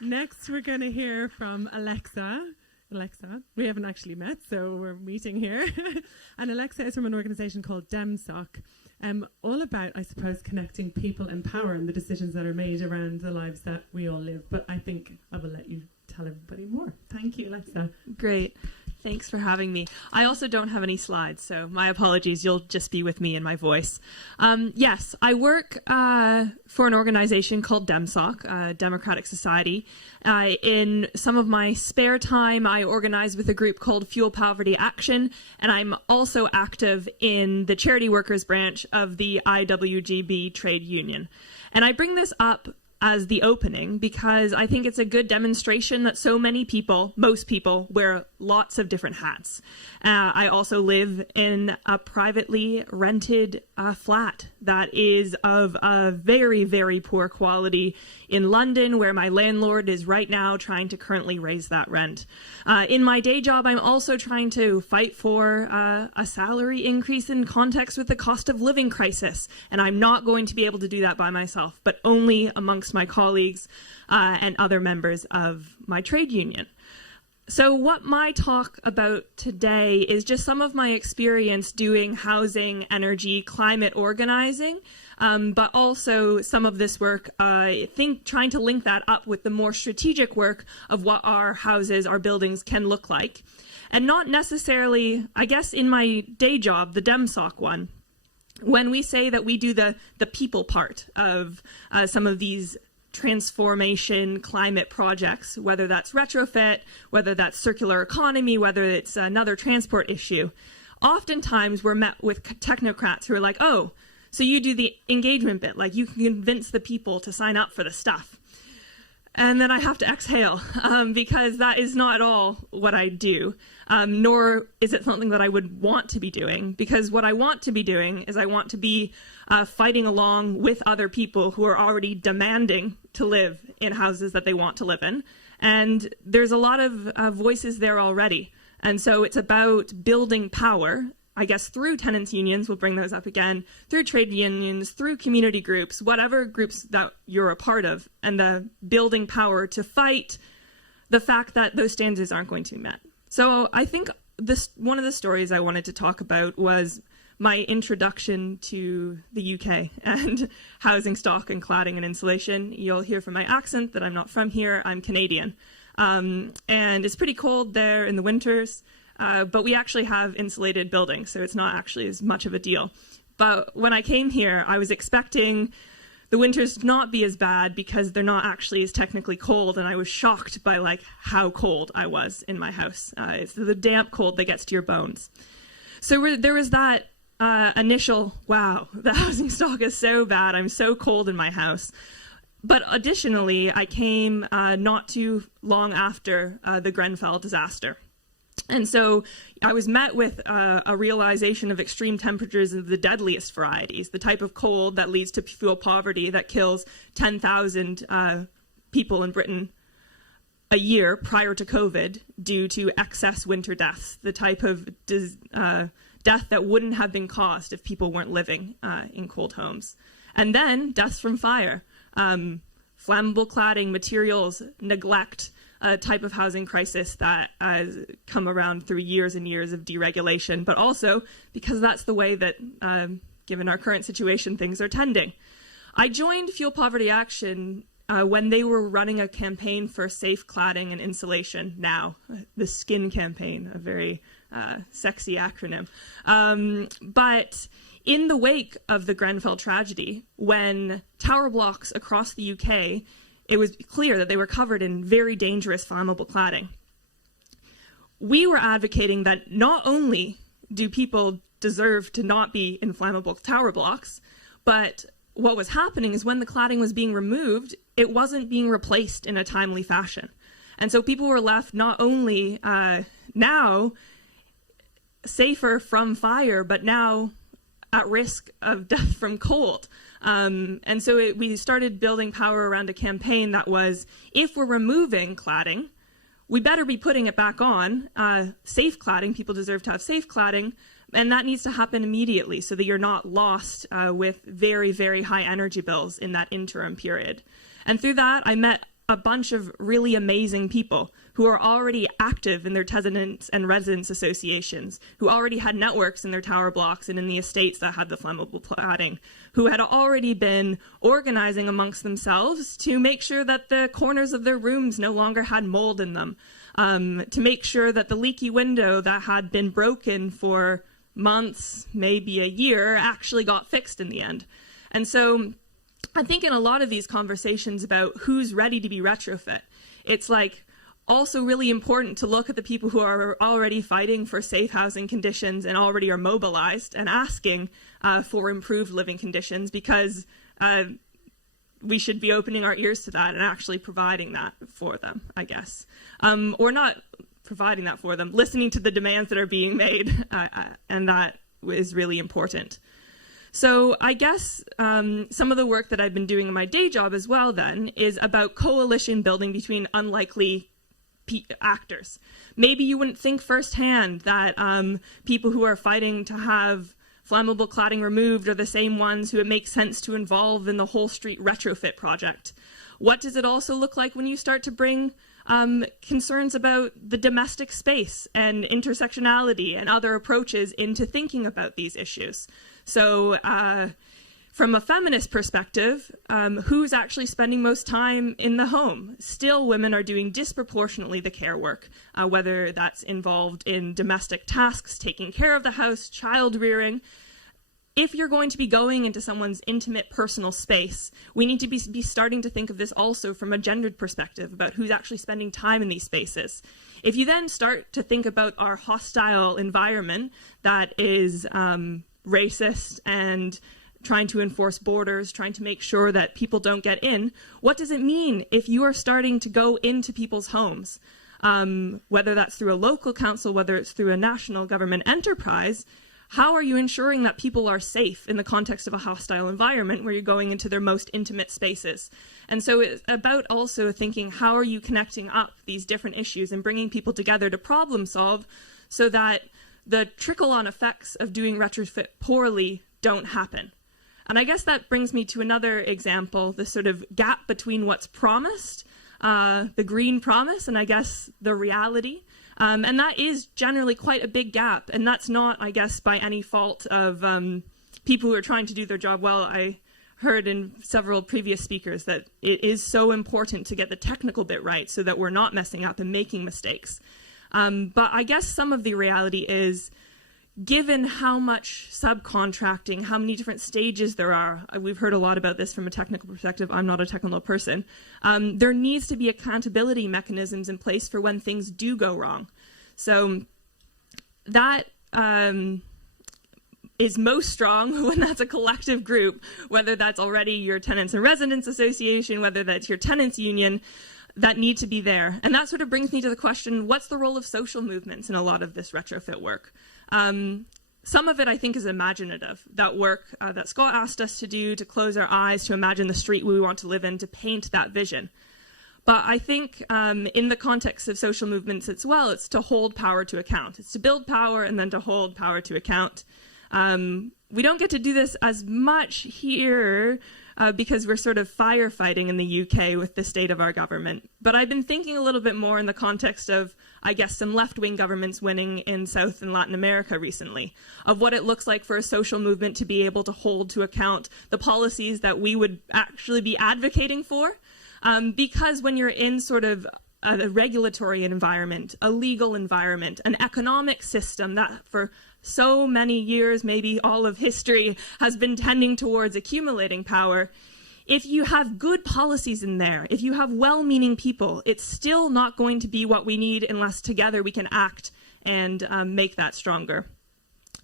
Next, we're going to hear from Alexa. Alexa, we haven't actually met, so we're meeting here. And Alexa is from an organisation called DEMSOC, all about, I suppose, connecting people in power and the decisions that are made around the lives that we all live. But I think I will let you tell everybody more. Thank you, Alexa. Great. Thanks for having me. I also don't have any slides, so my apologies. You'll just be with me and my voice. Yes, I work for an organization called DEMSOC, Democratic Society. In some of my spare time, I organize with a group called Fuel Poverty Action, and I'm also active in the charity workers branch of the IWGB trade union. And I bring this up as the opening because I think it's a good demonstration that so many people, most people, wear lots of different hats. I also live in a privately rented flat that is of a very, very poor quality in London, where my landlord is right now trying to currently raise that rent. In my day job, I'm also trying to fight for a salary increase in context with the cost of living crisis, and I'm not going to be able to do that by myself, but only amongst my colleagues and other members of my trade union. So what my talk about today is just some of my experience doing housing, energy, climate organizing, but also some of this work, I think, trying to link that up with the more strategic work of what our houses, our buildings can look like. And not necessarily, I guess in my day job, the DEMSOC one, when we say that we do the people part of some of these transformation climate projects, whether that's retrofit, whether that's circular economy, whether it's another transport issue, oftentimes we're met with technocrats who are like, oh, so you do the engagement bit, like you can convince the people to sign up for the stuff. And then I have to exhale because that is not at all what I do, nor is it something that I would want to be doing, because what I want to be doing is I want to be fighting along with other people who are already demanding to live in houses that they want to live in. And there's a lot of voices there already. And so it's about building power, I guess, through tenants unions, we'll bring those up again, through trade unions, through community groups, whatever groups that you're a part of, and the building power to fight the fact that those standards aren't going to be met. So I think one of the stories I wanted to talk about was my introduction to the UK and housing stock and cladding and insulation. You'll hear from my accent that I'm not from here. I'm Canadian. And it's pretty cold there in the winters. But we actually have insulated buildings, so it's not actually as much of a deal. But when I came here, I was expecting the winters to not be as bad because they're not actually as technically cold, and I was shocked by like how cold I was in my house. It's the damp cold that gets to your bones. So there was that initial, wow, the housing stock is so bad, I'm so cold in my house. But additionally, I came not too long after the Grenfell disaster. And so I was met with a realization of extreme temperatures of the deadliest varieties, the type of cold that leads to fuel poverty that kills 10,000 people in Britain a year prior to COVID due to excess winter deaths, the type of death that wouldn't have been caused if people weren't living in cold homes. And then deaths from fire, flammable cladding, materials, neglect, a type of housing crisis that has come around through years and years of deregulation, but also because that's the way that, given our current situation, things are tending. I joined Fuel Poverty Action when they were running a campaign for safe cladding and insulation. Now, the SKIN campaign, a very sexy acronym. But in the wake of the Grenfell tragedy, when tower blocks across the UK, it was clear that they were covered in very dangerous flammable cladding. We were advocating that not only do people deserve to not be in flammable tower blocks, but what was happening is when the cladding was being removed, it wasn't being replaced in a timely fashion. And so people were left not only now safer from fire, but now at risk of death from cold. And so we started building power around a campaign that was, if we're removing cladding, we better be putting it back on. Safe cladding, people deserve to have safe cladding, and that needs to happen immediately so that you're not lost with very, very high energy bills in that interim period. And through that, I met a bunch of really amazing people who are already active in their tenants and residents associations, who already had networks in their tower blocks and in the estates that had the flammable cladding, who had already been organizing amongst themselves to make sure that the corners of their rooms no longer had mold in them, to make sure that the leaky window that had been broken for months, maybe a year, actually got fixed in the end. And so I think in a lot of these conversations about who's ready to be retrofit, it's like also really important to look at the people who are already fighting for safe housing conditions and already are mobilized and asking for improved living conditions, because we should be opening our ears to that and actually providing that for them, I guess. Or not providing that for them, listening to the demands that are being made, and that is really important. So I guess some of the work that I've been doing in my day job as well then is about coalition building between unlikely actors. Maybe you wouldn't think firsthand that people who are fighting to have flammable cladding removed are the same ones who it makes sense to involve in the whole street retrofit project. What does it also look like when you start to bring concerns about the domestic space and intersectionality and other approaches into thinking about these issues? So from a feminist perspective, who's actually spending most time in the home? Still, women are doing disproportionately the care work, whether that's involved in domestic tasks, taking care of the house, child rearing. If you're going to be going into someone's intimate personal space, we need to be starting to think of this also from a gendered perspective about who's actually spending time in these spaces. If you then start to think about our hostile environment that is racist and trying to enforce borders, trying to make sure that people don't get in, what does it mean if you are starting to go into people's homes? Whether that's through a local council, whether it's through a national government enterprise, how are you ensuring that people are safe in the context of a hostile environment where you're going into their most intimate spaces? And so it's about also thinking, how are you connecting up these different issues and bringing people together to problem solve so that the trickle-on effects of doing retrofit poorly don't happen. And I guess that brings me to another example, the sort of gap between what's promised, the green promise, and I guess the reality. And that is generally quite a big gap. And that's not, I guess, by any fault of people who are trying to do their job well. I heard in several previous speakers that it is so important to get the technical bit right so that we're not messing up and making mistakes. But I guess some of the reality is, given how much subcontracting, how many different stages there are, we've heard a lot about this from a technical perspective, I'm not a technical person, there needs to be accountability mechanisms in place for when things do go wrong. So that is most strong when that's a collective group, whether that's already your tenants and residents association, whether that's your tenants union, that need to be there. And that sort of brings me to the question, what's the role of social movements in a lot of this retrofit work? Some of it, I think, is imaginative. That work that Scott asked us to do, to close our eyes, to imagine the street we want to live in, to paint that vision. But I think in the context of social movements as well, it's to hold power to account. It's to build power and then to hold power to account. We don't get to do this as much here because we're sort of firefighting in the UK with the state of our government. But I've been thinking a little bit more in the context of, I guess, some left-wing governments winning in South and Latin America recently, of what it looks like for a social movement to be able to hold to account the policies that we would actually be advocating for. Because when you're in sort of a regulatory environment, a legal environment, an economic system that for so many years, maybe all of history, has been tending towards accumulating power, if you have good policies in there, if you have well-meaning people, it's still not going to be what we need unless together we can act and make that stronger.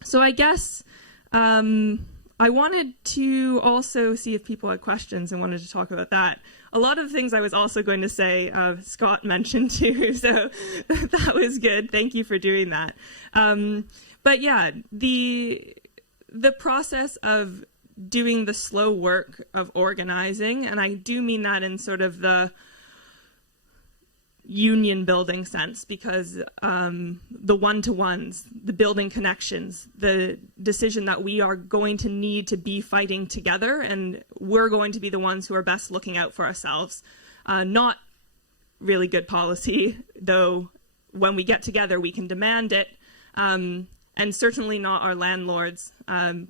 So I guess I wanted to also see if people had questions and wanted to talk about that. A lot of things I was also going to say, Scott mentioned too, so that was good. Thank you for doing that. But yeah, the process of doing the slow work of organizing, and I do mean that in sort of the union building sense, because the one-to-ones, the building connections, the decision that we are going to need to be fighting together and we're going to be the ones who are best looking out for ourselves, not really good policy, though when we get together we can demand it, and certainly not our landlords,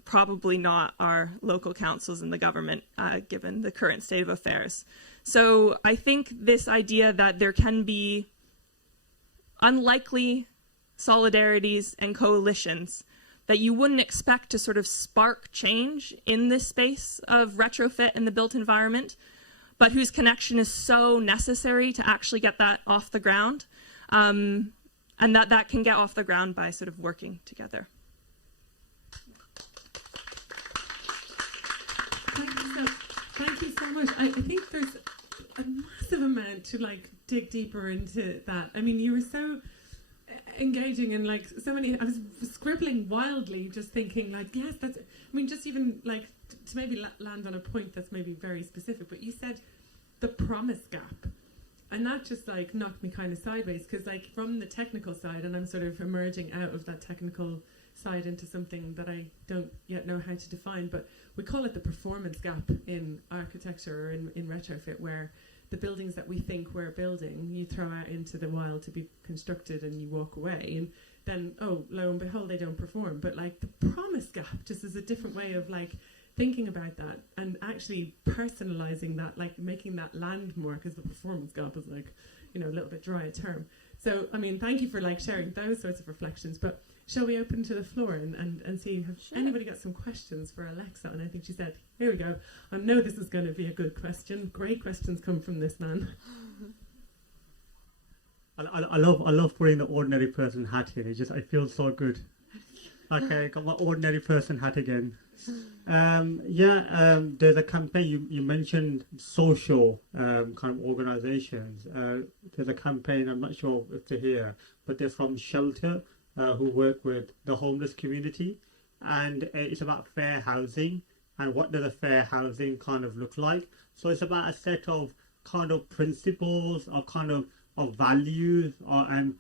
probably not our local councils and the government, given the current state of affairs. So I think this idea that there can be unlikely solidarities and coalitions that you wouldn't expect to sort of spark change in this space of retrofit in the built environment, but whose connection is so necessary to actually get that off the ground, and that can get off the ground by sort of working together. Thank you so much. I think there's a massive amount to like dig deeper into that. I mean, you were so engaging and like so many. I was scribbling wildly, just thinking like, yes, that's. I mean, just even like to maybe land on a point that's maybe very specific. But you said the promise gap, and that just like knocked me kind of sideways, because like from the technical side, and I'm sort of emerging out of that technical side into something that I don't yet know how to define, but we call it the performance gap in architecture or in retrofit, where the buildings that we think we're building, you throw out into the wild to be constructed and you walk away, and then, oh, lo and behold, they don't perform. But like the promise gap just is a different way of like thinking about that and actually personalizing that, like making that land more, because the performance gap is like, you know, a little bit dry a term. So, I mean, thank you for like sharing those sorts of reflections, but shall we open to the floor and see if anybody got some questions for Alexa? And I think she said, here we go. I know this is going to be a good question. Great questions come from this man. I love putting the ordinary person hat in. I feel so good. Okay, got my ordinary person hat again. There's a campaign, you mentioned social kind of organisations. There's a campaign, I'm not sure if they're here, but they're from Shelter, who work with the homeless community, and it's about fair housing and what does a fair housing kind of look like. So it's about a set of kind of principles or kind of values, and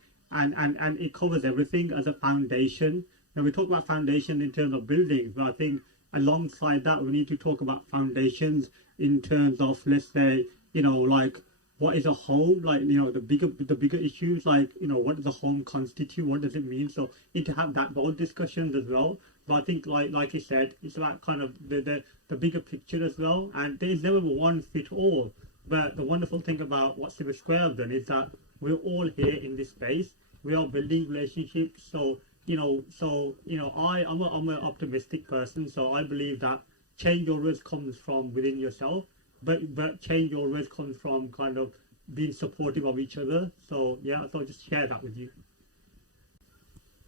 it covers everything as a foundation. And we talk about foundation in terms of buildings, but I think alongside that we need to talk about foundations in terms of, let's say, you know, like what is a home, like, you know, the bigger issues, like, you know, what does a home constitute, what does it mean? So need to have those discussions as well. But I think like you said, it's about kind of the bigger picture as well, and there's never one fit all. But the wonderful thing about what Civic Square have done is that we're all here in this space, we are building relationships. So I'm an optimistic person, so I believe that change always comes from within yourself, but change always comes from kind of being supportive of each other. So yeah, so I'll just share that with you.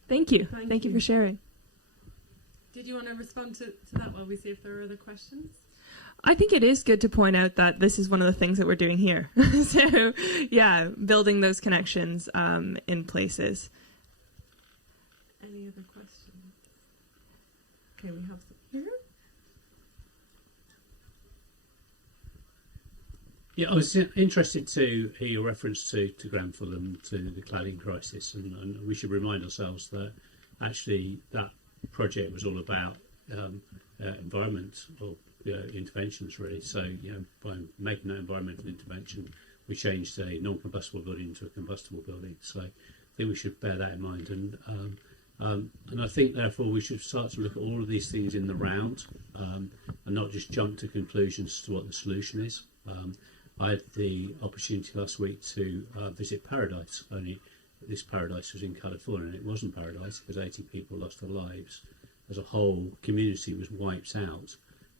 Thank you. Thank you for sharing. Did you want to respond to that while we see if there are other questions? I think it is good to point out that this is one of the things that we're doing here. So yeah, building those connections in places. Any other questions? Okay, we have some here. Yeah, I was interested to hear your reference to Grenfell and to the cladding crisis, and we should remind ourselves that actually that project was all about environmental interventions, really. So, you know, by making that environmental intervention, we changed a non-combustible building into a combustible building. So I think we should bear that in mind, and I think therefore we should start to look at all of these things in the round, and not just jump to conclusions as to what the solution is. I had the opportunity last week to visit Paradise, only this Paradise was in California, and it wasn't Paradise because 80 people lost their lives. As a whole community was wiped out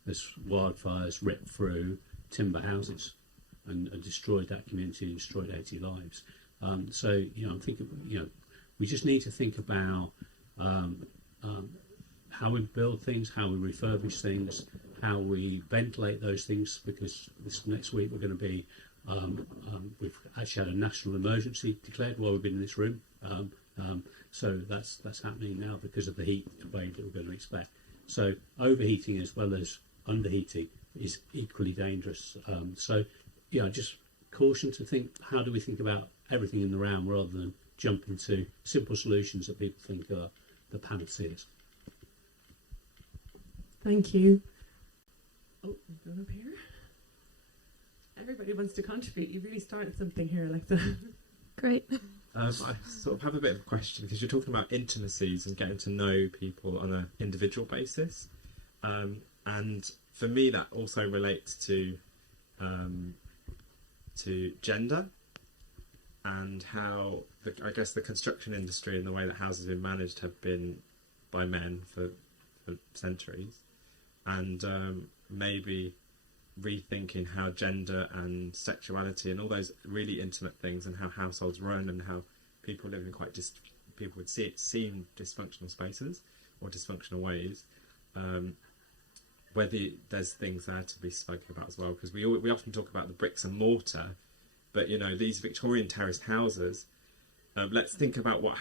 as wildfires ripped through timber houses and destroyed that community and destroyed 80 lives. So, you know, I'm thinking, you know, we just need to think about how we build things, how we refurbish things, how we ventilate those things, because this next week we're going to be, we've actually had a national emergency declared while we've been in this room. So that's happening now because of the heat wave that we're going to expect. So overheating as well as underheating is equally dangerous. So, yeah, just caution to think, how do we think about everything in the round rather than jump into simple solutions that people think are the panaceas. Thank you. Oh, we've gone up here. everybody wants to contribute. You really started something here, Alexa. Great. I sort of have a bit of a question, because you're talking about intimacies and getting to know people on an individual basis, and for me that also relates to gender, and how I guess the construction industry and the way that houses have been managed have been by men for centuries, and maybe rethinking how gender and sexuality and all those really intimate things, and how households run, and how people live in quite people would seem dysfunctional spaces or dysfunctional ways, whether there's things there to be spoken about as well, because we often talk about the bricks and mortar, but you know, these Victorian terraced houses, let's think about what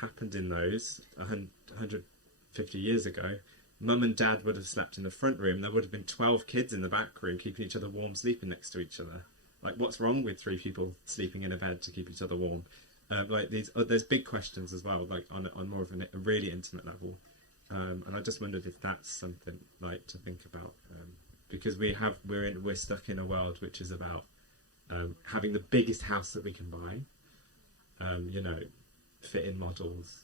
happened in those 150 years ago. Mum and Dad would have slept in the front room. There would have been 12 kids in the back room keeping each other warm, sleeping next to each other. Like, what's wrong with 3 people sleeping in a bed to keep each other warm? There's big questions as well, like on more of a really intimate level. And I just wondered if that's something like to think about, because we're stuck in a world which is about having the biggest house that we can buy, fit in models.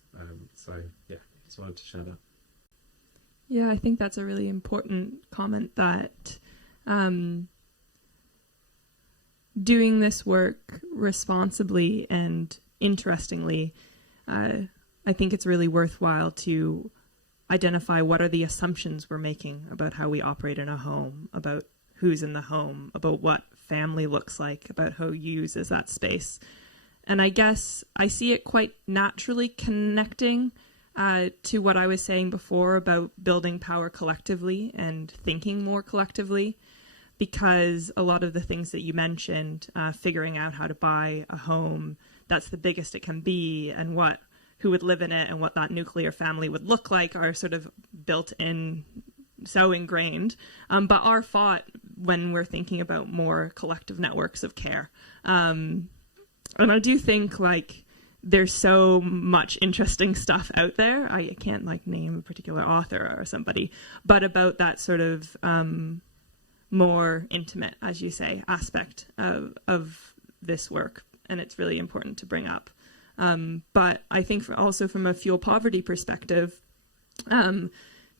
So yeah, just wanted to share that. Yeah, I think that's a really important comment, that doing this work responsibly and interestingly, I think it's really worthwhile to identify what are the assumptions we're making about how we operate in a home, about who's in the home, about what family looks like, about who uses that space. And I guess I see it quite naturally connecting to what I was saying before about building power collectively and thinking more collectively, because a lot of the things that you mentioned, figuring out how to buy a home that's the biggest it can be, and who would live in it and what that nuclear family would look like, are sort of built in, so ingrained, but are fought when we're thinking about more collective networks of care. And I do think like there's so much interesting stuff out there. I can't like name a particular author or somebody, but about that sort of more intimate, as you say, aspect of this work. And it's really important to bring up. But I think also from a fuel poverty perspective,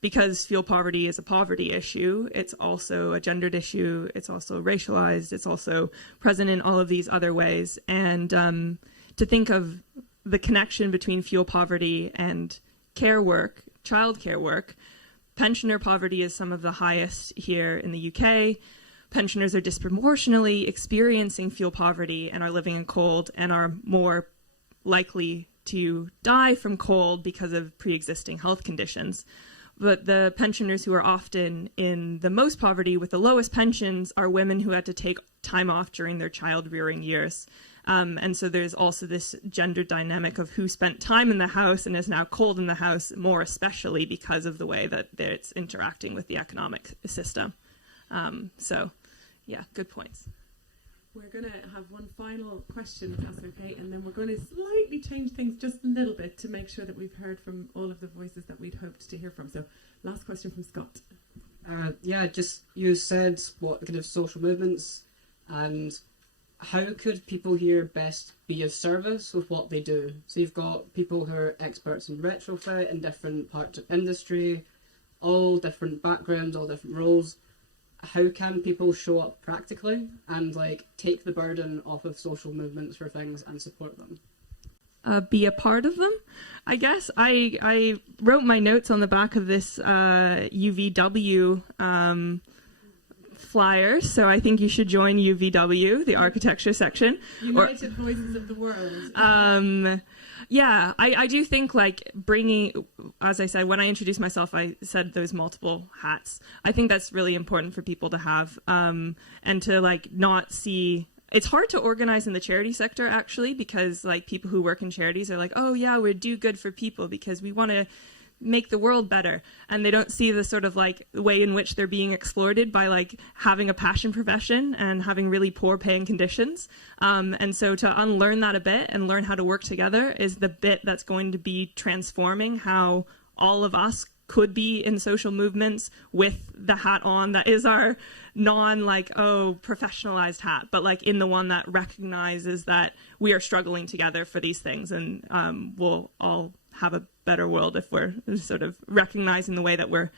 because fuel poverty is a poverty issue, it's also a gendered issue, it's also racialized, it's also present in all of these other ways. And to think of the connection between fuel poverty and care work, childcare work, pensioner poverty is some of the highest here in the UK. Pensioners are disproportionately experiencing fuel poverty and are living in cold and are more likely to die from cold because of pre-existing health conditions. But the pensioners who are often in the most poverty with the lowest pensions are women who had to take time off during their child rearing years. And so there's also this gender dynamic of who spent time in the house and is now cold in the house, more especially because of the way that it's interacting with the economic system. So yeah, good points. We're going to have one final question, if that's okay, and then we're going to slightly change things just a little bit to make sure that we've heard from all of the voices that we'd hoped to hear from. So, last question from Scott. Just you said what kind of social movements, and how could people here best be of service with what they do? So you've got people who are experts in retrofit in different parts of industry, all different backgrounds, all different roles. How can people show up practically and like take the burden off of social movements for things and support them? Be a part of them, I guess. I wrote my notes on the back of this UVW flyer, so I think you should join UVW, the architecture section. United Voices of the World. Yeah, I do think like bringing, as I said, when I introduced myself, I said those multiple hats. I think that's really important for people to have, and to like not see. It's hard to organize in the charity sector actually, because like people who work in charities are like, oh yeah, we do good for people because we want to make the world better, and they don't see the sort of like way in which they're being exploited by like having a passion profession and having really poor paying conditions, and so to unlearn that a bit and learn how to work together is the bit that's going to be transforming how all of us could be in social movements with the hat on that is our non professionalized hat, but like in the one that recognizes that we are struggling together for these things, and we'll all have a better world if we're sort of recognizing the way that we're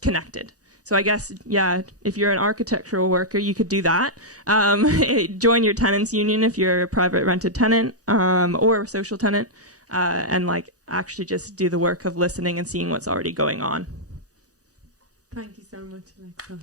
connected. So I guess, yeah, if you're an architectural worker, you could do that. Join your tenants union if you're a private rented tenant or a social tenant, and like actually just do the work of listening and seeing what's already going on. Thank you so much, Alexa.